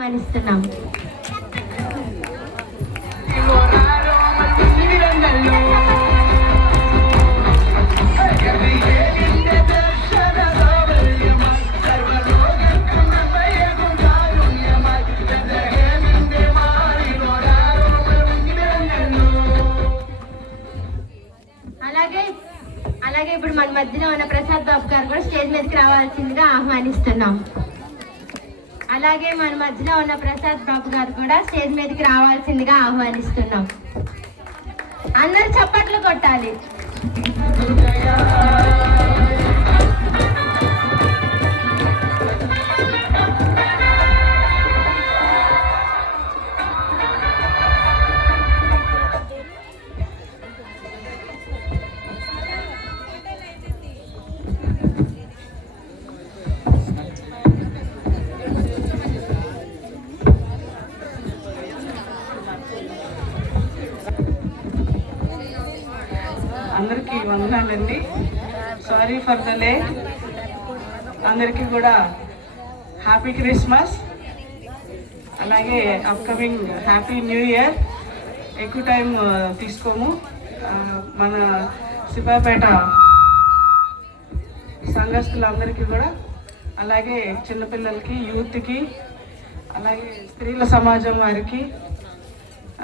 ఆహ్వానిస్తున్నాం. అలాగే ఇప్పుడు మన మధ్యలో ఉన్న ప్రసాద్ బాబు గారు కూడా స్టేజ్ మీదకి రావాల్సిందిగా ఆహ్వానిస్తున్నాం. అందరూ చప్పట్లు కొట్టాలి. అందరికీ వందనాలండి. Sorry for the late. అందరికీ కూడా హ్యాపీ క్రిస్మస్, అలాగే అప్కమింగ్ హ్యాపీ న్యూ ఇయర్. ఎక్కువ టైం తీసుకోము. మన సిపాయిపేట సంఘస్థులందరికీ కూడా, అలాగే చిన్నపిల్లలకి, యూత్కి, అలాగే స్త్రీల సమాజం వారికి,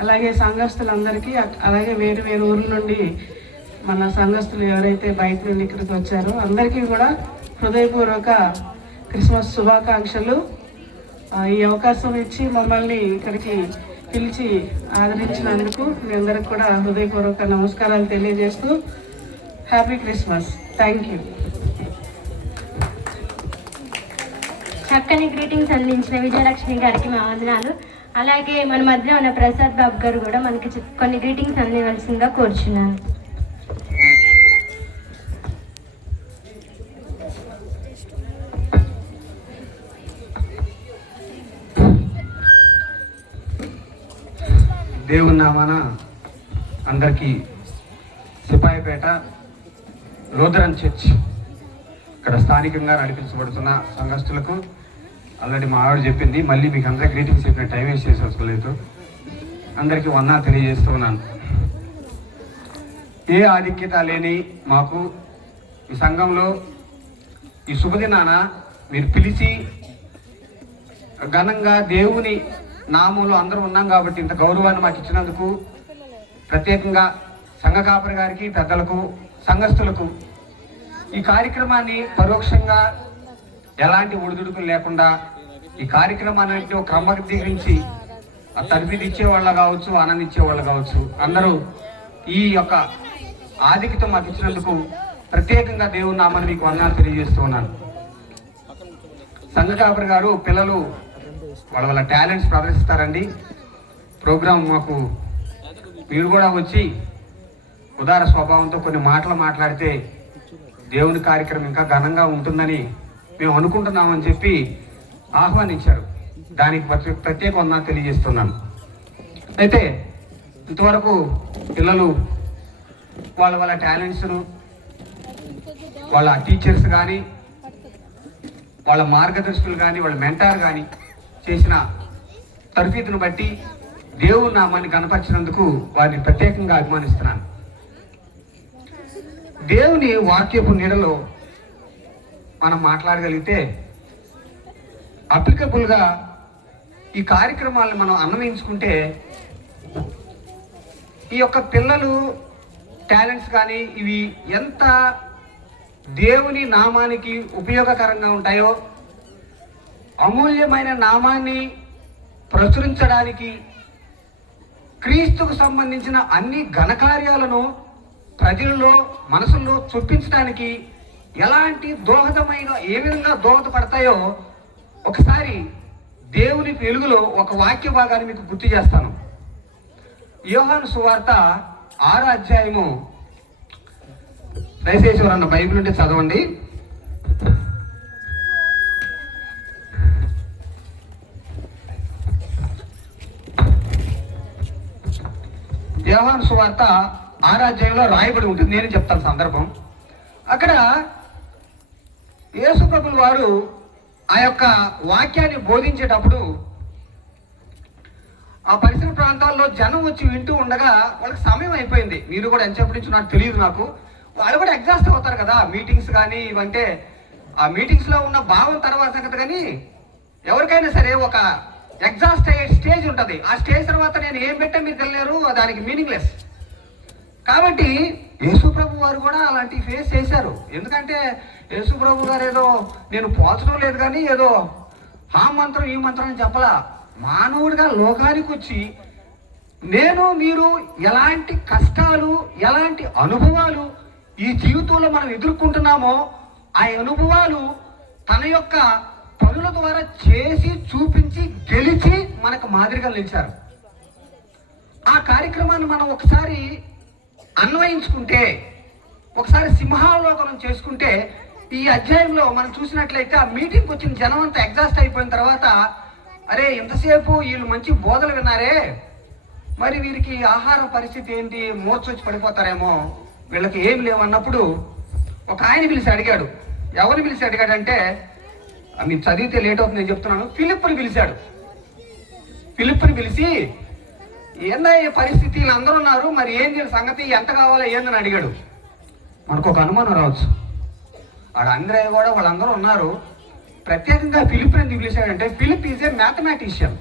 అలాగే సంఘస్థులందరికీ, అలాగే వేరు వేరు ఊర్ల నుండి మన సంఘస్థులు ఎవరైతే బయట నుండి ఇక్కడికి వచ్చారో అందరికీ కూడా హృదయపూర్వక క్రిస్మస్ శుభాకాంక్షలు. ఈ అవకాశం ఇచ్చి మమ్మల్ని ఇక్కడికి పిలిచి ఆదరించినందుకు మీ అందరికి కూడా హృదయపూర్వక నమస్కారాలు తెలియజేస్తూ హ్యాపీ క్రిస్మస్. Thank you. చక్కని గ్రీటింగ్స్ అందించిన విజయలక్ష్మి గారికి మా వందనాలు. అలాగే మన మధ్యలో ఉన్న ప్రసాద్ బాబు గారు కూడా మనకి కొన్ని గ్రీటింగ్స్ అందించవలసిందిగా కోరుచున్నాను. దేవుని నామాన అందరికీ సిపాయిపేట లూథరన్ చర్చ్ ఇక్కడ స్థానికంగా నడిపించబడుతున్న సంఘస్థులకు ఆల్రెడీ మా ఆవిడ చెప్పింది, మళ్ళీ మీకు అందరికీ గ్రీటింగ్స్ చెప్పిన టైం వేస్ట్ చేసేసుకోలేదు. అందరికీ వందనాలు తెలియజేస్తున్నాను. ఏ ఆధిక్యత లేని మాకు ఈ సంఘంలో ఈ శుభదినాన మీరు పిలిచి ఘనంగా దేవుని నామంలో అందరూ ఉన్నాం కాబట్టి ఇంత గౌరవాన్ని మాకు ఇచ్చినందుకు ప్రత్యేకంగా సంఘ కాపరి గారికి, పెద్దలకు, సంఘస్థులకు ఈ కార్యక్రమాన్ని పరోక్షంగా ఎలాంటి ఒడిదుడుకులు లేకుండా ఈ కార్యక్రమాన్ని ఒక క్రమబద్ధీకరించి తరబిది ఇచ్చేవాళ్ళ కావచ్చు, ఆనందించేవాళ్ళు కావచ్చు, అందరూ ఈ యొక్క ఆధిక్యత మాకు ఇచ్చినందుకు ప్రత్యేకంగా దేవుని నామాన్ని మీకు వందనాలు తెలియజేస్తూ ఉన్నాను. సంఘ కాపరి గారు పిల్లలు వాళ్ళ టాలెంట్స్ ప్రదర్శిస్తారండి. ప్రోగ్రాం మాకు మీరు కూడా వచ్చి ఉదార స్వభావంతో కొన్ని మాటలు మాట్లాడితే దేవుని కార్యక్రమం ఇంకా ఘనంగా ఉంటుందని మేము అనుకుంటున్నామని చెప్పి ఆహ్వానించారు. దానికి ప్రత్యేక వందనాలు తెలియజేస్తున్నాను. అయితే ఇంతవరకు పిల్లలు వాళ్ళ టాలెంట్స్ను వాళ్ళ టీచర్స్ కానీ, వాళ్ళ మార్గదర్శకులు కానీ, వాళ్ళ మెంటార్ కానీ చేసిన తరఫీదును బట్టి దేవుని నామాన్ని కనపరిచినందుకు వారిని ప్రత్యేకంగా అభిమానిస్తున్నాను. దేవుని వాక్యపు నీడలో మనం మాట్లాడగలిగితే అప్లికబుల్గా ఈ కార్యక్రమాలను మనం అన్వయించుకుంటే ఈ యొక్క పిల్లలు టాలెంట్స్ కానీ ఇవి ఎంత దేవుని నామానికి ఉపయోగకరంగా ఉంటాయో, అమూల్యమైన నామాన్ని ప్రచురించడానికి, క్రీస్తుకు సంబంధించిన అన్ని ఘనకార్యాలను ప్రజల్లో మనసుల్లో చొప్పించడానికి ఎలాంటి ఏ విధంగా దోహదపడతాయో ఒకసారి దేవుని వెలుగులో ఒక వాక్య భాగాన్ని మీకు గుర్తు చేస్తాను. యోహాను సువార్త 6వ అధ్యాయము, దయచేసి ఎవరన్నా బైబిల్ ఉంటే చదవండి. యోహాను సువార్త 6వ అధ్యాయంలో రాయబడి ఉంటుంది. నేను చెప్తాను సందర్భం. అక్కడ యేసు ప్రభువు వారు ఆ యొక్క వాక్యాన్ని బోధించేటప్పుడు ఆ పరిసర ప్రాంతాల్లో జనం వచ్చి వింటూ ఉండగా వాళ్ళకి సమయం అయిపోయింది. మీరు కూడా ఎంతసేపటి నుంచి నాకు తెలియదు, నాకు వాళ్ళు కూడా ఎగ్జాస్ట్ అవుతారు కదా మీటింగ్స్ కానీ ఇవంటే. ఆ మీటింగ్స్లో ఉన్న భావం తర్వాత సంగతి, కానీ ఎవరికైనా సరే ఒక ఎగ్జాస్ట్ అయ్యే స్టేజ్ ఉంటుంది. ఆ స్టేజ్ తర్వాత నేను ఏం పెట్టా మీరు తెలియరు, దానికి మీనింగ్లెస్. కాబట్టి యేసుప్రభు వారు కూడా అలాంటి ఫేస్ చేశారు. ఎందుకంటే యేసుప్రభు గారు ఏదో నేను పోల్చడం లేదు కానీ ఏదో ఆ మంత్రం ఈ మంత్రం అని చెప్పలా. మానవుడిగా లోకానికి వచ్చి నేను మీరు ఎలాంటి కష్టాలు ఎలాంటి అనుభవాలు ఈ జీవితంలో మనం ఎదుర్కొంటున్నామో ఆ అనుభవాలు తన యొక్క పనుల ద్వారా చేసి చూపించి గెలిచి మనకు మాదిరిగా నిలిచారు. ఆ కార్యక్రమాన్ని మనం ఒకసారి అన్వయించుకుంటే, ఒకసారి సింహావలోకనం చేసుకుంటే, ఈ అధ్యాయంలో మనం చూసినట్లయితే ఆ మీటింగ్కి వచ్చిన జనం అంతా ఎగ్జాస్ట్ అయిపోయిన తర్వాత, అరే ఎంతసేపు వీళ్ళు మంచి బోధలు విన్నారే, మరి వీరికి ఆహార పరిస్థితి ఏంటి, మూర్చొచ్చి పడిపోతారేమో, వీళ్ళకి ఏం లేవన్నప్పుడు ఒక ఆయన పిలిచి అడిగాడు. ఎవరిని పిలిచి అడిగాడంటే, మీరు చదివితే లేట్ అవుతుంది నేను చెప్తున్నాను, ఫిలిప్పుని పిలిచాడు. ఫిలిప్పుని పిలిచి ఏందయ్యే పరిస్థితి, అందరూ ఉన్నారు, మరి ఏంది సంగతి, ఎంత కావాలో ఏందని అడిగాడు. మనకు ఒక అనుమానం రావచ్చు, ఆడ అంద్రయ్య కూడా వాళ్ళందరూ ఉన్నారు, ప్రత్యేకంగా ఫిలిప్ ఎందుకు పిలిచాడంటే, Philip is a mathematician.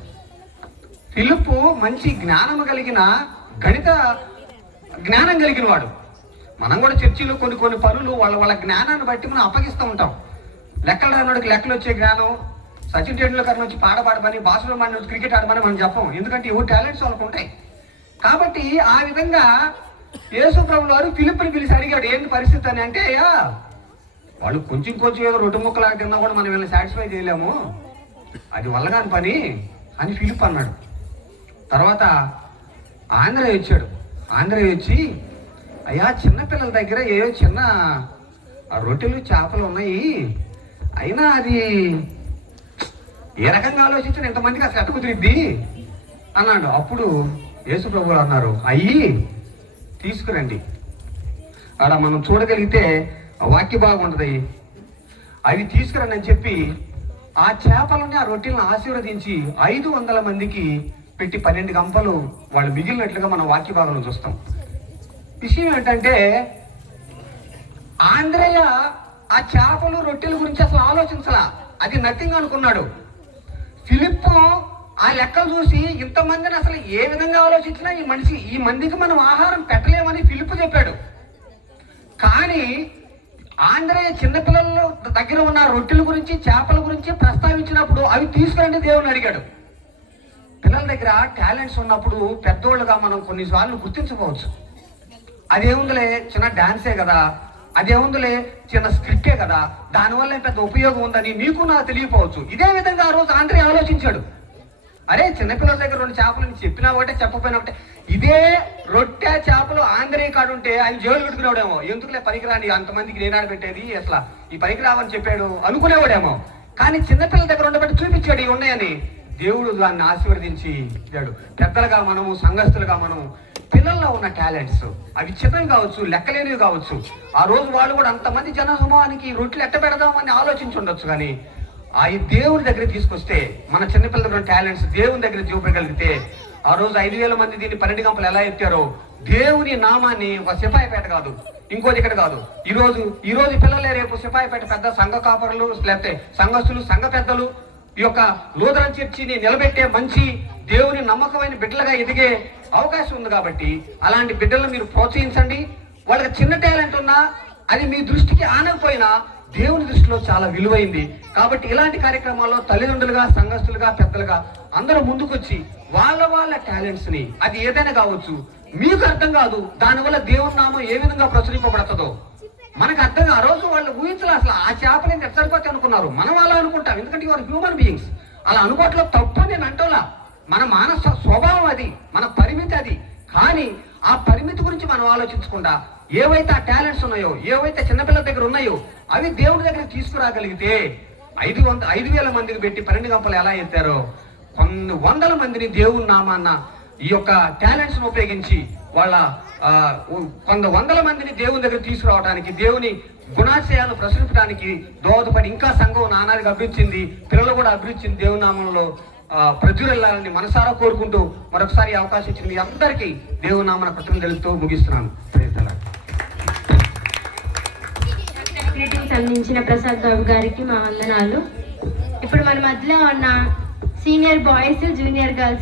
Philip మంచి జ్ఞానం కలిగిన, గణిత జ్ఞానం కలిగిన వాడు. మనం కూడా చర్చిలో కొన్ని పనులు వాళ్ళ జ్ఞానాన్ని బట్టి మనం అప్పగిస్తూ ఉంటాం. లెక్కలు రానోడికి లెక్కలు వచ్చే జ్ఞానం, సచిన్ టెండూల్కర్ నుంచి పాడబడమని, బాస్కెట్ బాల్ నుంచి క్రికెట్ ఆడమని మనం చెప్పం, ఎందుకంటే ఎవరు టాలెంట్స్ వాళ్ళకు ఉంటాయి. కాబట్టి ఆ విధంగా యేసు ప్రభువు వారు ఫిలిప్ని పిలిచి అడిగాడు ఏంటి పరిస్థితి అని. అంటే వాళ్ళు కొంచెం ఏదో రొట్టె ముక్కలాగా తిన్నా కూడా మనం వీళ్ళని సాటిస్ఫై చేయలేము, అది వల్లగాని పని అని ఫిలిప్ అన్నాడు. తర్వాత ఆంధ్రయ్య వచ్చాడు. ఆంధ్రయ్య వచ్చి, అయ్యా చిన్నపిల్లల దగ్గర ఏవో చిన్న రొట్టెలు చేపలు ఉన్నాయి, అయినా అది ఏ రకంగా ఆలోచించిన ఇంతమందికి అసలు ఎట్ట కుదిరిద్ది అన్నాడు. అప్పుడు యేసు ప్రభువు అన్నారు, అయ్యి తీసుకురండి. అలా మనం చూడగలిగితే వాక్య భాగం ఉంటుంది, అవి తీసుకురండి అని చెప్పి ఆ చేపలని ఆ రొట్టెలను ఆశీర్వదించి 500 మందికి పెట్టి 12 గంపలు వాళ్ళు మిగిలినట్లుగా మనం వాక్య భాగంలో చూస్తాం. విషయం ఏంటంటే, ఆంద్రయ్య ఆ చేపలు రొట్టెల గురించి అసలు ఆలోచించలా, అది నథింగ్ అనుకున్నాడు. ఫిలిప్ ఆ లెక్కలు చూసి ఇంతమందిని అసలు ఏ విధంగా ఆలోచించినా ఈ మందికి మనం ఆహారం పెట్టలేమని ఫిలిప్ చెప్పాడు. కానీ ఆంధ్రయ్య చిన్నపిల్లల దగ్గర ఉన్న రొట్టెల గురించి చేపల గురించి ప్రస్తావించినప్పుడు అవి తీసుకురండి దేవుని అడిగాడు. పిల్లల దగ్గర టాలెంట్స్ ఉన్నప్పుడు పెద్దోళ్ళుగా మనం కొన్నిసార్లు గుర్తించకపోవచ్చు. అదేముందిలే చిన్న డాన్సే కదా, అదేముందిలే చిన్న స్క్రిప్టే కదా, దానివల్ల పెద్ద ఉపయోగం ఉందని మీకు నాకు తెలియకపోవచ్చు. ఇదే విధంగా ఆ రోజు ఆంధ్రయ్య ఆలోచించాడు. అరే చిన్నపిల్లల దగ్గర 2 చేపలు చెప్పినా ఒకటే చెప్పపోయినా ఒకటే, ఇదే రొట్టె చేపలు ఆంధ్రయ్య కాడుంటే ఆయన జైలు పెట్టుకునేవాడేమో, ఎందుకులే పనికిరాని అంతమందికి నేనాడు పెట్టేది, అసలు ఈ పనికిరావని చెప్పాడు అనుకునేవాడేమో. కానీ చిన్నపిల్లల దగ్గర ఉండబట్టి చూపించాడు ఇవి ఉన్నాయని. దేవుడు దాన్ని ఆశీర్వదించి ఇచ్చాడు. పెద్దలుగా మనము, సంఘస్థులుగా మనం పిల్లల్లో ఉన్న టాలెంట్స్ అవి చిన్నవి కావచ్చు, లెక్కలేనివి కావచ్చు. ఆ రోజు వాళ్ళు కూడా అంతమంది జన సమూహానికి రొట్టెలు ఎట్ట పెడదామని ఆలోచించి ఉండొచ్చు. కానీ ఆ దేవుని దగ్గర తీసుకొస్తే మన చిన్నపిల్లల దగ్గర టాలెంట్స్ దేవుని దగ్గర చూపగలిగితే, ఆ రోజు 5,000 మంది దీన్ని 12 గంపలు ఎలా ఎత్తారో, దేవుని నామాన్ని ఒక సిపాయిపేట కాదు, ఇంకోటి ఇక్కడ కాదు, ఈ రోజు పిల్లలే రేపు సిపాయిపేట పెద్ద సంఘ కాపరులు, లేకపోతే సంఘస్థులు, సంఘ పెద్దలు, ఈ యొక్క లూథరన్ చర్చిని నిలబెట్టే మంచి దేవుని నమ్మకమైన బిడ్డలుగా ఎదిగే అవకాశం ఉంది. కాబట్టి అలాంటి బిడ్డలను మీరు ప్రోత్సహించండి. వాళ్ళకి చిన్న టాలెంట్ ఉన్నా అది మీ దృష్టికి ఆనకపోయినా దేవుని దృష్టిలో చాలా విలువైంది. కాబట్టి ఇలాంటి కార్యక్రమాల్లో తల్లిదండ్రులుగా, సంఘస్థులుగా, పెద్దలుగా అందరూ ముందుకొచ్చి వాళ్ళ టాలెంట్స్ ని, అది ఏదైనా కావచ్చు, మీకు అర్థం కాదు, దానివల్ల దేవుని నామం ఏ విధంగా ప్రచురింపబడుతుందో మనకు అర్థం. ఆ రోజు వాళ్ళు ఊహించలే, అసలు ఆ చేపలు ఎంత సరిపోతే అనుకున్నారు. మనం అలా అనుకుంటాం, ఎందుకంటే యువర్ హ్యూమన్ బీయింగ్స్. అలా అనుకోవట్లో తప్పు నేను అంటోలా, మన మానవ స్వభావం అది, మన పరిమితి అది. కానీ ఆ పరిమితి గురించి మనం ఆలోచించకుండా ఏవైతే ఆ టాలెంట్స్ ఉన్నాయో, ఏవైతే చిన్నపిల్లల దగ్గర ఉన్నాయో అవి దేవుడి దగ్గర తీసుకురాగలిగితే 5,000 మందికి పెట్టి 12 గంపలు ఎలా ఎత్తారో, కొన్ని వందల మందిని దేవుని నామాన్న ఈ యొక్క టాలెంట్స్ ను ఉపయోగించి వాళ్ళ కొంత వందల మందిని దేవుని దగ్గర తీసుకురావడానికి, దేవుని గుణాశయాలను ప్రసరించడానికి దోహదపడి ఇంకా సంఘం నానాదిగా అభివృద్ధింది, పిల్లలు కూడా అభివృద్ధింది దేవుని నామంలో ప్రజ్వరిల్లాలని మనసారా కోరుకుంటూ మరొకసారి ఈ అవకాశం ఇచ్చిన మీ అందరికీ దేవుని నామన కృతజ్ఞతలు తెలుపుతూ ముగిస్తున్నాను. Praise the lord. గ్రీటింగ్స్ అందించిన ప్రసాద్ బాబు గారికి మా వందనాలు. ఇప్పుడు మన మధ్యలో ఉన్న సీనియర్ బాయ్స్, జూనియర్ గర్ల్స్